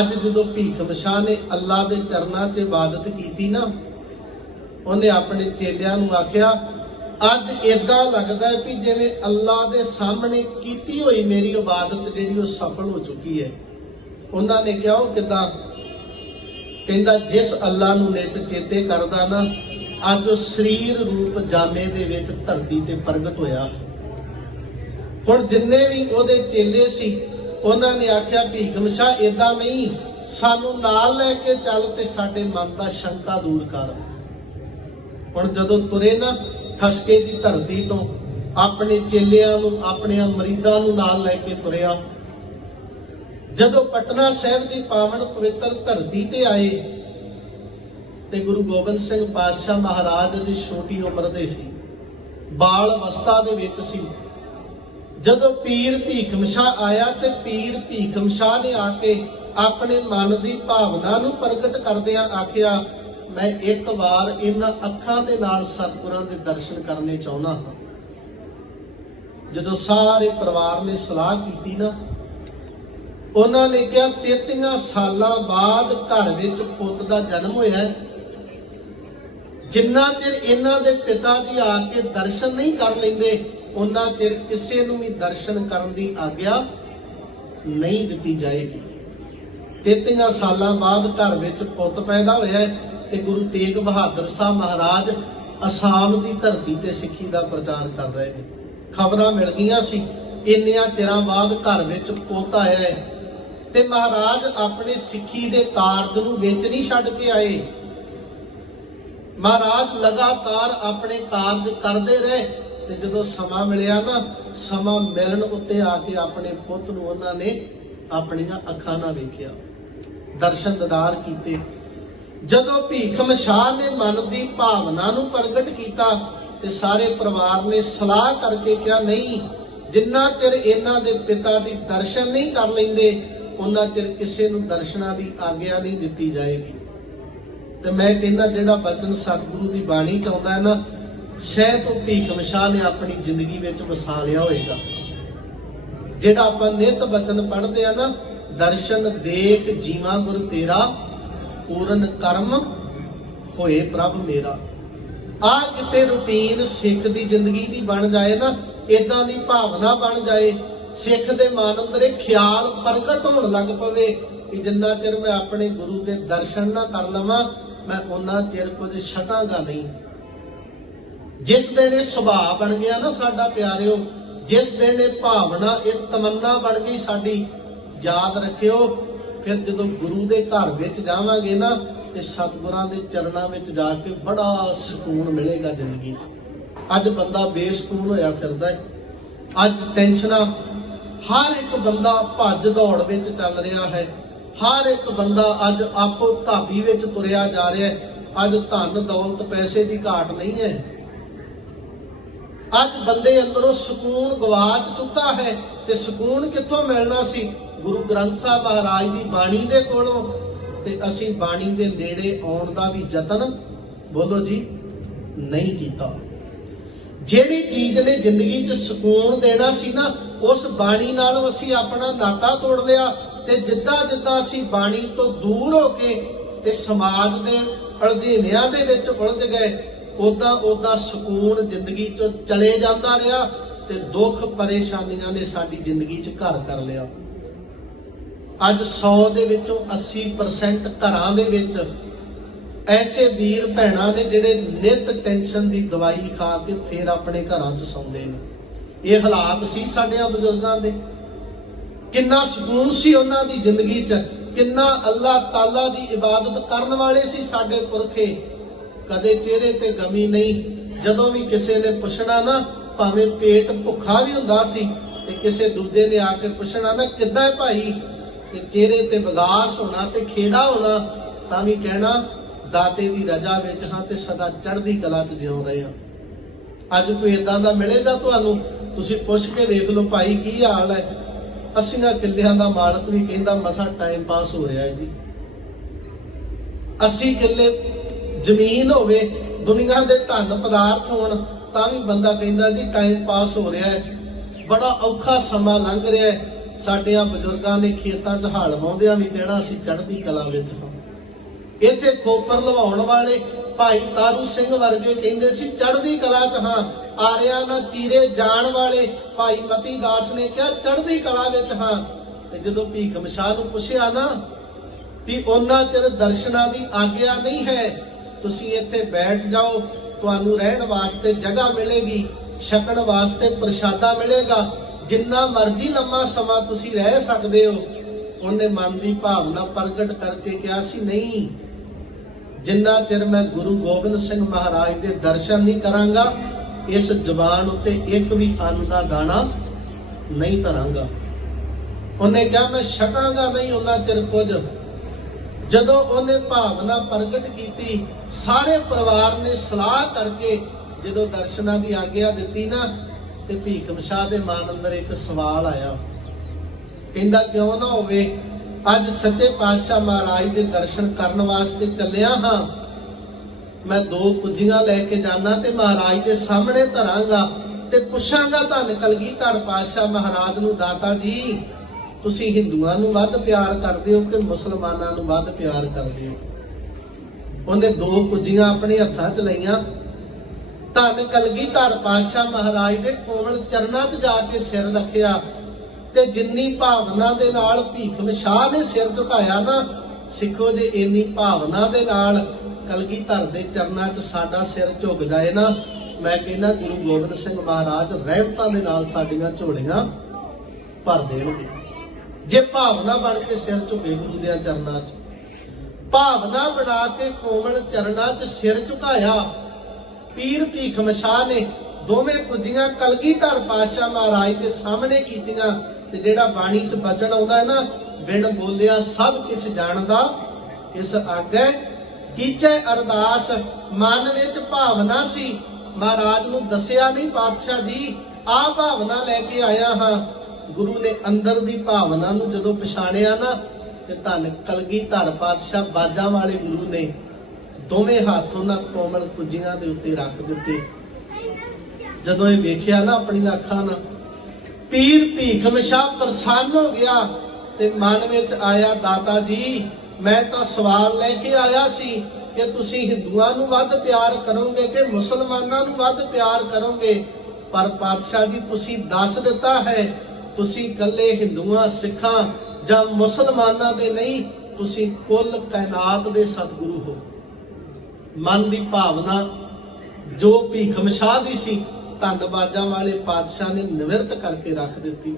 ਅੱਜ ਜਦੋਂ ਭੀਖ ਮਸ਼ਾ ਨੇ ਅੱਲਾ ਦੇ ਚਰਨਾਂ 'ਚ ਇਬਾਦਤ ਕੀਤੀ ਨਾ, ਉਹਨੇ ਆਪਣੇ ਚੇਲਿਆਂ ਨੂੰ ਆਖਿਆ, ਅੱਜ ਇਦਾਂ ਲੱਗਦਾ ਹੈ ਵੀ ਜਿਵੇਂ ਅੱਲਾ ਦੇ ਸਾਹਮਣੇ ਕੀਤੀ ਹੋਈ ਮੇਰੀ ਇਬਾਦਤ ਜਿਹੜੀ ਉਹ ਸਫਲ ਹੋ ਚੁੱਕੀ ਹੈ। ਉਹਨਾਂ ਨੇ ਕਿਹਾ, ਉਹ ਕਿਦਾਂ? ਕਹਿੰਦਾ, ਜਿਸ ਅੱਲਾ ਨੂੰ ਨਿਤ ਚੇਤੇ ਕਰਦਾ ਨਾ, ਅੱਜ ਉਹ ਸਰੀਰ ਰੂਪ ਜਾਮੇ ਦੇ ਵਿੱਚ ਧਰਤੀ ਤੇ ਪ੍ਰਗਟ ਹੋਇਆ। ਹੁਣ ਜਿੰਨੇ ਵੀ ਉਹਦੇ ਚੇਲੇ ਸੀ ਉਹਨਾਂ ਨੇ ਆਖਿਆ, ਭੀਖਮ ਸ਼ਾਹ ਇਦਾਂ ਨਹੀਂ। ਸਾਨੂੰ ਨਾਲ ਲੈ ਕੇ ਚੱਲ ਤੇ ਸਾਡੇ ਮਨ ਦਾ ਸ਼ੰਕਾ ਦੂਰ ਕਰ। ਹੁਣ ਜਦੋਂ ਤੁਰੇ ਨਾ ਖਸਕੇ ਦੀ ਧਰਤੀ ਤੋਂ, ਆਪਣੇ ਚੇਲਿਆਂ ਨੂੰ ਆਪਣੇ ਮਰੀਦਾਂ ਨੂੰ ਨਾਲ ਲੈ ਕੇ ਤੁਰਿਆ। ਜਦੋਂ ਪਟਨਾ ਸਾਹਿਬ ਦੀ ਪਾਵਨ ਪਵਿੱਤਰ ਧਰਤੀ ਤੇ ਆਏ, ਤੇ ਗੁਰੂ ਗੋਬਿੰਦ ਸਿੰਘ ਪਾਤਸ਼ਾਹ ਮਹਾਰਾਜ ਦੀ ਛੋਟੀ ਉਮਰ ਦੇ ਸੀ, ਬਾਲ ਅਵਸਥਾ ਦੇ ਵਿੱਚ ਸੀ। ਜਦੋਂ ਪੀਰ ਭੀਖਮ ਸ਼ਾਹ ਆਇਆ ਤੇ ਪੀਰ ਭੀਖਮ ਸ਼ਾਹ ਨੇ ਆ ਕੇ ਆਪਣੇ ਮਨ ਦੀ ਭਾਵਨਾ ਨੂੰ ਪ੍ਰਗਟ ਕਰਦਿਆਂ ਆਖਿਆ, ਮੈਂ ਇੱਕ ਵਾਰ ਇਹਨਾਂ ਅੱਖਾਂ ਦੇ ਨਾਲ ਸਤਿਗੁਰਾਂ ਦੇ ਦਰਸ਼ਨ ਕਰਨੇ ਚਾਹੁੰਦਾ ਹਾਂ। ਜਦੋਂ ਸਾਰੇ ਪਰਿਵਾਰ ਨੇ ਸਲਾਹ ਕੀਤੀ ਨਾ, ਉਹਨਾਂ ਨੇ ਕਿਹਾ 33 ਸਾਲਾਂ ਬਾਅਦ ਘਰ ਵਿੱਚ ਪੁੱਤ ਦਾ ਜਨਮ ਹੋਇਆ ਜਿੰਨਾ ਚਿਰ ਇਹਨਾਂ ਦੇ ਪਿਤਾ ਜੀ ਆ ਕੇ ਦਰਸ਼ਨ ਨਹੀਂ ਕਰ ਲੈਂਦੇ ਉਹਨਾਂ ਚਿਰ ਕਿਸੇ ਨੂੰ ਵੀ ਦਰਸ਼ਨ ਕਰਨ ਦੀ ਆਗਿਆ ਨਹੀਂ ਦਿੱਤੀ ਜਾਏਗੀ। 33 ਸਾਲਾਂ ਬਾਅਦ ਘਰ ਵਿੱਚ ਪੁੱਤ ਪੈਦਾ ਹੋਇਆ ਤੇ ਗੁਰੂ ਤੇਗ ਬਹਾਦਰ ਸਾਹਿਬ ਮਹਾਰਾਜ ਅਸਾਮ ਦੀ ਧਰਤੀ ਤੇ ਸਿੱਖੀ ਦਾ ਪ੍ਰਚਾਰ ਕਰ ਰਹੇ ਨੇ। ਖਬਰਾਂ ਮਿਲ ਗਈਆਂ ਸੀ, ਇੰਨਿਆਂ ਚਿਰਾਂ ਬਾਅਦ ਘਰ ਵਿੱਚ ਪੁੱਤ ਆਇਆ ਹੈ ਤੇ ਮਹਾਰਾਜ ਆਪਣੇ ਸਿੱਖੀ ਦੇ ਕਾਰਜ ਨੂੰ ਵਿੱਚ ਨਹੀਂ ਛੱਡ ਕੇ ਆਏ। ਮਹਾਰਾਜ ਲਗਾਤਾਰ ਆਪਣੇ ਕਾਰਜ ਕਰਦੇ ਰਹੇ ਤੇ ਜਦੋਂ ਸਮਾਂ ਮਿਲਿਆ ਨਾ, ਸਮਾਂ ਮਿਲਣ ਉੱਤੇ ਆ ਕੇ ਆਪਣੇ ਪੁੱਤ ਨੂੰ ਉਹਨਾਂ ਨੇ ਆਪਣੀਆਂ ਅੱਖਾਂ ਨਾਲ ਵੇਖਿਆ। ਦਰਸ਼ਨ ਦਦਾਰ ਕੀਤੇ। ਜਦੋਂ ਭੀਖਮ ਸ਼ਾਹ ਨੇ ਮਨ ਦੀ ਭਾਵਨਾ ਨੂੰ ਪ੍ਰਗਟ ਕੀਤਾ ਤੇ ਸਾਰੇ ਪਰਿਵਾਰ ਨੇ ਸਲਾਹ ਕਰਕੇ ਕਿਹਾ, ਨਹੀਂ, ਜਿੰਨਾ ਚਿਰ ਇਹਨਾਂ ਦੇ ਪਿਤਾ ਦੀ ਦਰਸ਼ਨ ਨਹੀਂ ਕਰ ਲੈਂਦੇ ਉਹਨਾਂ ਚਿਰ ਕਿਸੇ ਨੂੰ ਦਰਸ਼ਨਾਂ ਦੀ ਆਗਿਆ ਨਹੀਂ ਦਿੱਤੀ ਜਾਏਗੀ। ਤੇ ਮੈਂ ਕਹਿੰਦਾ, ਜਿਹੜਾ ਬਚਨ ਸਤਿਗੁਰੂ ਦੀ ਬਾਣੀ ਚ ਆਉਂਦਾ ਹੈ ਨਾ ਸ਼ਹਿ ਤੋਂ ਭੀਖਮ ਸ਼ਾਹ ਨੇ ਆਪਣੀ ਜ਼ਿੰਦਗੀ ਵਿੱਚ ਵਸਾ ਲਿਆ ਹੋਵੇਗਾ ਜਿਹੜਾ ਆਪਾਂ ਨਿਤ ਬਚਨ ਪੜ੍ਹਦੇ ਆ ਨਾ, ਦਰਸ਼ਨ ਦੇਖ ਜੀਵਾ ਗੁਰ ਤੇਰਾ, ਪੂਰਨ ਕਰਮ ਹੋਏ ਪ੍ਰਭ ਮੇਰਾ। ਆ ਕਿਤੇ ਰੁਟੀਨ ਸਿੱਖ ਦੀ ਜ਼ਿੰਦਗੀ ਦੀ ਬਣ ਜਾਏ ਨਾ ਇਦਾਂ ਦੀ ਭਾਵਨਾ ਬਣ ਜਾਏ, ਸਿੱਖ ਦੇ ਮਨ ਅੰਦਰ ਇਹ ਖਿਆਲ ਪ੍ਰਗਟ ਹੋਣ ਲੱਗ ਪਵੇ ਕਿ ਜਿੰਨਾ ਚਿਰ ਮੈਂ ਆਪਣੇ ਗੁਰੂ ਦੇ ਦਰਸ਼ਨ ਨਾ ਕਰ ਲਵਾਂ, ਮੈਂ ਉਹਨਾਂ ਚਿਰ ਕੁਝ ਛਕਾਂਗਾ ਨਹੀਂ। ਜਿਸ ਦਿਨ ਇਹ ਸੁਭਾਅ ਬਣ ਗਿਆ ਨਾ ਸਾਡਾ ਪਿਆਰਿਓ, ਜਿਸ ਦਿਨ ਇਹ ਭਾਵਨਾ, ਇਹ ਤਮੰਨਾ ਬਣ ਗਈ ਸਾਡੀ, ਯਾਦ ਰੱਖਿਓ, ਫਿਰ ਜਦੋਂ ਗੁਰੂ ਦੇ ਘਰ ਵਿੱਚ ਜਾਵਾਂਗੇ ਨਾ, ਤੇ ਸਤਿਗੁਰਾਂ ਦੇ ਚਰਨਾਂ ਵਿੱਚ ਜਾ ਕੇ ਬੜਾ ਸਕੂਨ ਮਿਲੇਗਾ ਜ਼ਿੰਦਗੀ 'ਚ। ਅੱਜ ਬੰਦਾ ਬੇਸਕੂਨ ਹੋਇਆ ਫਿਰਦਾ ਹੈ। ਅੱਜ ਟੈਨਸ਼ਨਾਂ, ਹਰ ਇੱਕ ਬੰਦਾ ਭੱਜ ਦੌੜ ਵਿੱਚ ਚੱਲ ਰਿਹਾ ਹੈ। ਹਰ ਇੱਕ ਬੰਦਾ ਅੱਜ ਆਪੋ ਧਾਬੀ ਵਿੱਚ ਤੁਰਿਆ ਜਾ ਰਿਹਾ ਹੈ। ਅੱਜ ਧਨ, ਦੌਲਤ, ਪੈਸੇ ਦੀ ਘਾਟ ਨਹੀਂ ਹੈ। ਅੱਜ ਬੰਦੇ ਅੰਦਰੋਂ ਸਕੂਨ ਗਵਾਚ ਚੁੱਕਾ ਹੈ ਤੇ ਸਕੂਨ ਕਿੱਥੋਂ ਮਿਲਣਾ ਸੀ? ਗੁਰੂ ਗ੍ਰੰਥ ਸਾਹਿਬ ਮਹਾਰਾਜ ਦੀ ਬਾਣੀ ਦੇ ਕੋਲੋਂ। ਤੇ ਅਸੀਂ ਬਾਣੀ ਦੇ ਨੇੜੇ ਆਉਣ ਦਾ ਵੀ ਯਤਨ, ਬੋਲੋ ਜੀ, ਨਹੀਂ ਕੀਤਾ। ਜਿਹੜੀ ਚੀਜ਼ ਨੇ ਜ਼ਿੰਦਗੀ 'ਚ ਸਕੂਨ ਦੇਣਾ ਸੀ ਨਾ, ਉਸ ਬਾਣੀ ਨਾਲ ਅਸੀਂ ਆਪਣਾ ਨਾਤਾ ਤੋੜ ਲਿਆ ਤੇ ਜਿੱਦਾਂ ਜਿੱਦਾਂ ਅਸੀਂ ਬਾਣੀ ਤੋਂ ਦੂਰ ਹੋ ਕੇ ਤੇ ਸਮਾਜ ਦੇ ਅਲਝੇਵਿਆਂ ਦੇ ਵਿੱਚ ਉਲਝ ਗਏ ਉਦਾਂ ਉਦਾਂ ਸਕੂਨ ਜ਼ਿੰਦਗੀ 'ਚੋਂ ਚਲੇ ਜਾਂਦਾ ਰਿਹਾ ਤੇ ਦੁੱਖ ਪਰੇਸ਼ਾਨੀਆਂ ਨੇ ਸਾਡੀ ਜ਼ਿੰਦਗੀ 'ਚ ਘਰ ਕਰ ਲਿਆ। ਅੱਜ 100 ਦੇ ਵਿੱਚੋਂ 80% ਘਰਾਂ ਦੇ ਵਿੱਚ ਐਸੇ ਵੀਰ ਭੈਣਾਂ ਨੇ ਜਿਹੜੇ ਨਿਤ ਟੈਨਸ਼ਨ ਦੀ ਦਵਾਈ ਖਾ ਕੇ ਫੇਰ ਆਪਣੇ ਘਰਾਂ 'ਚ ਸੌਂਦੇ ਨੇ। ਇਹ ਹਾਲਾਤ ਸੀ ਸਾਡਿਆਂ ਬਜ਼ੁਰਗਾਂ ਦੇ। ਕਿੰਨਾ ਸਕੂਨ ਸੀ ਉਹਨਾਂ ਦੀ ਜ਼ਿੰਦਗੀ 'ਚ, ਕਿੰਨਾ ਅੱਲਾਹ ਤਾਲਾ ਦੀ ਇਬਾਦਤ ਕਰਨ ਵਾਲੇ ਸੀ ਸਾਡੇ ਪੁਰਖੇ। ਕਦੇ ਚਿਹਰੇ ਤੇ ਗਮੀ ਨਹੀਂ। ਜਦੋਂ ਵੀ ਕਿਸੇ ਨੇ ਪੁੱਛਣਾ ਨਾ, ਭਾਵੇਂ ਪੇਟ ਭੁੱਖਾ ਵੀ ਹੁੰਦਾ ਸੀ, ਤੇ ਕਿਸੇ ਦੂਜੇ ਨੇ ਆ ਕੇ ਪੁੱਛਣਾ ਨਾ, ਕਿੱਦਾਂ ਹੈ ਭਾਈ? ਤੇ ਚਿਹਰੇ ਤੇ ਵਿਗਾਸ ਹੋਣਾ ਤੇ ਖੇੜਾ ਹੋਣਾ, ਤਾਂ ਵੀ ਕਹਿਣਾ, ਦਾਤੇ ਦੀ ਰਜਾ ਵਿੱਚ ਹਾਂ ਤੇ ਸਦਾ ਚੜ੍ਹਦੀ ਕਲਾ 'ਚ ਜਿਉ ਰਹੇ ਹਾਂ। ਅੱਜ ਕੋਈ ਇਦਾਂ ਦਾ ਮਿਲੇਗਾ ਤੁਹਾਨੂੰ? ਤੁਸੀਂ ਪੁੱਛ ਕੇ ਵੇਖ ਲਓ ਭਾਈ ਕੀ ਹਾਲ ਹੈ। ਅਸੀਆਂ ਕਿੱਲਿਆਂ ਦਾ ਮਾਲਕ ਵੀ ਕਹਿੰਦਾ ਮਸਾ ਟਾਈਮ ਪਾਸ ਹੋ ਰਿਹਾ ਹੈ ਜੀ। 80 ਕਿੱਲੇ ਜ਼ਮੀਨ ਹੋਵੇ, ਦੁਨੀਆ ਦੇ ਧਨ ਪਦਾਰਥ ਹੋਣ, ਤਾਂ ਵੀ ਬੰਦਾ ਕਹਿੰਦਾ ਜੀ ਟਾਈਮ ਪਾਸ ਹੋ ਰਿਹਾ ਹੈ। ਬੜਾ ਔਖਾ ਸਮਾਂ ਲੰਘ ਰਿਹਾ ਹੈ। ਸਾਡਿਆਂ ਬਜ਼ੁਰਗਾਂ ਨੇ ਖੇਤਾਂ 'ਚ ਹਲ ਵਾਉਂਦਿਆਂ ਵੀ ਕਹਿਣਾ ਸੀ, ਚੜ੍ਹਦੀ ਕਲਾ ਵਿੱਚ ਇੱਥੇ ਖੋਪਰ ਲਵਾਉਣ ਵਾਲੇ ਭਾਈ ਤਾਰੂ ਸਿੰਘ ਵਰਗੇ ਕਹਿੰਦੇ ਸੀ, ਚੜ੍ਹਦੀ ਕਲਾ 'ਚ ਹਾਂ, ਆਰਿਆਂ ਨਾ ਚੀਰੇ ਜਾਣ ਵਾਲੇ। ਭਾਈ ਮਤੀ ਦਾਸ ਨੇ ਕਿਹਾ, ਚੜ੍ਹਦੀ ਕਲਾ ਵਿੱਚ ਹਾਂ। ਤੇ ਜਦੋਂ ਭੀਖਮ ਸ਼ਾਹ ਨੂੰ ਪੁੱਛਿਆ ਨਾ, ਵੀ ਉਹਨਾਂ ਚਿਰ ਦਰਸ਼ਨਾਂ ਦੀ ਆਗਿਆ ਨਹੀਂ ਹੈ ਤੁਸੀਂ ਇੱਥੇ ਬੈਠ ਜਾਓ, ਤੁਹਾਨੂੰ ਰਹਿਣ ਵਾਸਤੇ ਜਗ੍ਹਾ ਮਿਲੇਗੀ, ਛਕਣ ਵਾਸਤੇ ਪ੍ਰਸ਼ਾਦਾ ਮਿਲੇਗਾ, ਜਿੰਨਾ ਮਰਜ਼ੀ ਲੰਮਾ ਸਮਾਂ ਤੁਸੀਂ ਰਹਿ ਸਕਦੇ ਹੋ। ਉਹਨੇ ਮਨ ਦੀ ਭਾਵਨਾ ਪ੍ਰਗਟ ਕਰਕੇ ਕਿਹਾ ਸੀ, ਨਹੀਂ, ਜਿੰਨਾ ਚਿਰ ਮੈਂ ਗੁਰੂ ਗੋਬਿੰਦ ਸਿੰਘ ਮਹਾਰਾਜ ਦੇ ਦਰਸ਼ਨ ਨਹੀਂ ਕਰਾਂਗਾ, ਇਸ ਜਬਾਨ ਉੱਤੇ ਇੱਕ ਵੀ ਅੰਨ ਦਾ ਦਾਣਾ ਨਹੀਂ ਧਰਾਂਗਾ। ਉਹਨੇ ਕਿਹਾ, ਮੈਂ ਛਕਾਂਗਾ ਨਹੀਂ, ਉਹਨਾਂ ਚਿਰ ਕੁਝ ਜਦੋਂ ਉਹਨੇ ਭਾਵਨਾ ਪ੍ਰਗਟ ਕੀਤੀ, ਸਾਰੇ ਪਰਿਵਾਰ ਨੇ ਸਲਾਹ ਕਰਕੇ ਜਦੋਂ ਦਰਸ਼ਨਾਂ ਦੀ ਆਗਿਆ ਦਿੱਤੀ ਨਾ, ਤੇ ਭੀਖਮ ਸ਼ਾਹ ਦੇ ਮਨ ਅੰਦਰ ਇੱਕ ਸਵਾਲ ਆਇਆ। ਕਹਿੰਦਾ, ਕਿਉਂ ਨਾ ਹੋਵੇ? ਅੱਜ ਸੱਚੇ ਪਾਤਸ਼ਾਹ ਮਹਾਰਾਜ ਦੇ ਦਰਸ਼ਨ ਕਰਨ ਵਾਸਤੇ ਚੱਲਿਆ ਹਾਂ। ਮੈਂ ਦੋ ਕੁੱਜੀਆਂ ਲੈ ਕੇ ਜਾਣਾ ਤੇ ਮਹਾਰਾਜ ਦੇ ਸਾਹਮਣੇ ਧਰਾਂਗਾ ਤੇ ਪੁੱਛਾਂਗਾ ਧੰਨ ਕਲਗੀਧਰ ਪਾਤਸ਼ਾਹ ਮਹਾਰਾਜ ਨੂੰ, ਦਾਤਾ ਜੀ ਤੁਸੀਂ ਹਿੰਦੂਆਂ ਨੂੰ ਵੱਧ ਪਿਆਰ ਕਰਦੇ ਹੋ ਕਿ ਮੁਸਲਮਾਨਾਂ ਨੂੰ ਵੱਧ ਪਿਆਰ ਕਰਦੇ ਹੋ? ਉਹਨੇ ਦੋ ਕੁੱਜੀਆਂ ਆਪਣੇ ਹੱਥਾਂ 'ਚ ਲਈਆਂ। ਧੰਨ ਕਲਗੀਧਰ ਪਾਤਸ਼ਾਹ ਮਹਾਰਾਜ ਦੇ ਕੋਮਲ ਚਰਨਾਂ 'ਚ ਜਾ ਕੇ ਸਿਰ ਰੱਖਿਆ ਤੇ ਜਿੰਨੀ ਭਾਵਨਾ ਦੇ ਨਾਲ ਭੀਖਮ ਸ਼ਾਹ ਨੇ ਸਿਰ ਝੁਕਾਇਆ ਨਾ, ਸਿੱਖੋ ਜੇ ਇੰਨੀ ਭਾਵਨਾ ਦੇ ਨਾਲ ਕਲਗੀਧਰ ਦੇ ਚਰਨਾਂ 'ਚ ਸਾਡਾ ਸਿਰ ਝੁਕ ਜਾਏ ਨਾ, ਮੈਂ ਕਹਿੰਦਾ ਗੁਰੂ ਗੋਬਿੰਦ ਸਿੰਘ ਮਹਾਰਾਜ ਰਹਿਮਤਾਂ ਦੇ ਨਾਲ ਸਾਡੀਆਂ ਝੋਲੀਆਂ ਭਰ ਦੇਣਗੇ। ਜੇ ਭਾਵਨਾ ਬਣ ਕੇ ਸਿਰ ਝੁਕੇ ਗੁਰੂ ਚਰਨਾਂ 'ਚ, ਭਾਵਨਾ ਬਣਾ ਕੇ ਕੋਮਲ ਚਰਨਾਂ 'ਚ ਸਿਰ ਝੁਕਾਇਆ। ਪੀਰ ਭੀਖਮ ਸ਼ਾਹ ਨੇ ਦੋਵੇਂ ਕੁੱਜੀਆਂ ਕਲਗੀਧਰ ਪਾਤਸ਼ਾਹ ਮਹਾਰਾਜ ਦੇ ਸਾਹਮਣੇ ਕੀਤੀਆਂ ਤੇ ਜਿਹੜਾ ਬਾਣੀ 'ਚ ਬਚਨ ਆਉਂਦਾ ਹੈ ਨਾ, ਬਿਨ ਬੋਲਿਆ ਸਭ ਕਿਸ ਜਾਣਦਾ ਇਸ ਆਗੇ ਕੀਚੇ ਅਰਦਾਸ, ਮਨ ਵਿੱਚ ਭਾਵਨਾ ਸੀ। ਮਹਾਰਾਜ ਨੂੰ ਦੱਸਿਆ ਨਹੀਂ ਪਾਤਸ਼ਾਹ ਜੀ, ਆਹ ਭਾਵਨਾ ਲੈ ਕੇ ਆਇਆ ਹਾਂ। ਗੁਰੂ ਨੇ ਅੰਦਰ ਦੀ ਭਾਵਨਾ ਨੂੰ ਜਦੋਂ ਪਛਾਣਿਆ ਨਾ, ਤੇ ਧੰਨ ਕਲਗੀ ਧਰ ਪਾਤਸ਼ਾਹ ਬਾਜਾਂ ਵਾਲੇ ਗੁਰੂ ਨੇ ਦੋਵੇਂ ਹੱਥ ਉਹਨਾਂ ਕੋਮਲ ਕੁੱਜੀਆਂ ਦੇ ਉੱਤੇ ਰੱਖ ਦਿੱਤੇ। ਜਦੋਂ ਇਹ ਵੇਖਿਆ ਨਾ ਆਪਣੀਆਂ ਅੱਖਾਂ ਨਾਲ, ਪੀਰ ਭੀਖਮ ਸ਼ਾਹ ਪ੍ਰਸੰਨ ਹੋ ਗਿਆ ਤੇ ਮਨ ਵਿੱਚ ਆਇਆ, ਦਾਤਾ ਜੀ, ਮੈਂ ਤਾਂ ਸਵਾਲ ਲੈ ਕੇ ਆਇਆ ਸੀ ਕਿ ਤੁਸੀਂ ਹਿੰਦੂਆਂ ਨੂੰ ਵੱਧ ਪਿਆਰ ਕਰੋਗੇ ਕਿ ਮੁਸਲਮਾਨਾਂ ਨੂੰ ਵੱਧ ਪਿਆਰ ਕਰੋਗੇ? ਪਰ ਪਾਤਸ਼ਾਹ ਜੀ, ਤੁਸੀਂ ਦੱਸ ਦਿੱਤਾ ਹੈ ਤੁਸੀਂ ਇਕੱਲੇ ਹਿੰਦੂਆਂ, ਸਿੱਖਾਂ ਜਾਂ ਮੁਸਲਮਾਨਾਂ ਦੇ ਨਹੀਂ, ਤੁਸੀਂ ਕੁੱਲ ਕਾਇਨਾਤ ਦੇ ਸਤਿਗੁਰੂ ਹੋ। ਮਨ ਦੀ ਭਾਵਨਾ ਜੋ ਭੀਖਮ ਸ਼ਾਹ ਦੀ ਸੀ, ਧੰਨਵਾਜਾਂ ਵਾਲੇ ਪਾਤਸ਼ਾਹ ਨੇ ਨਿਵਰਤ ਕਰਕੇ ਰੱਖ ਦਿੱਤੀ।